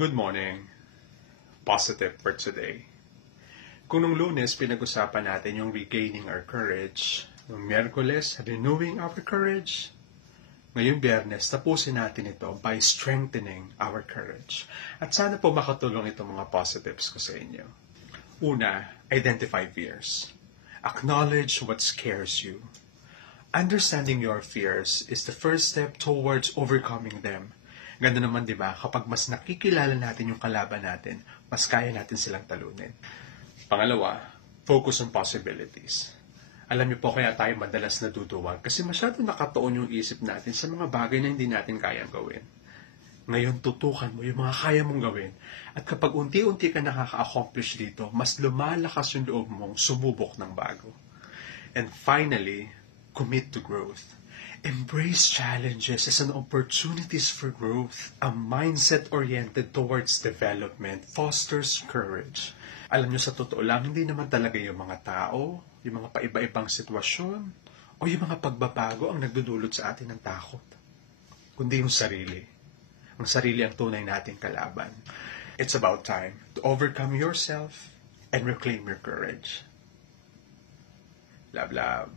Good morning. Positive for today. Kung nung Lunes pinag-usapan natin yung regaining our courage, nung Miyerkules, renewing our courage, ngayong Biyernes, tapusin natin ito by strengthening our courage. At sana po makatulong itong mga positives ko sa inyo. Una, identify fears. Acknowledge what scares you. Understanding your fears is the first step towards overcoming them. Ganda naman, di ba? Kapag mas nakikilala natin yung kalaban natin, mas kaya natin silang talunin. Pangalawa, focus on possibilities. Alam niyo po kaya tayo madalas naduduwag kasi masyado nakatuon yung isip natin sa mga bagay na hindi natin kayang gawin. Ngayon, tutukan mo yung mga kaya mong gawin. At kapag unti-unti ka nakaka-accomplish dito, mas lumalakas yung loob mong sumubok ng bago. And finally, commit to growth. Embrace challenges as an opportunities for growth. A mindset oriented towards development fosters courage. Alam nyo, sa totoo lang, hindi naman talaga yung mga tao, yung mga paiba-ibang sitwasyon, o yung mga pagbabago ang nagdudulot sa atin ng takot. Kundi yung sarili. Ang sarili ang tunay nating kalaban. It's about time to overcome yourself and reclaim your courage. Love, love.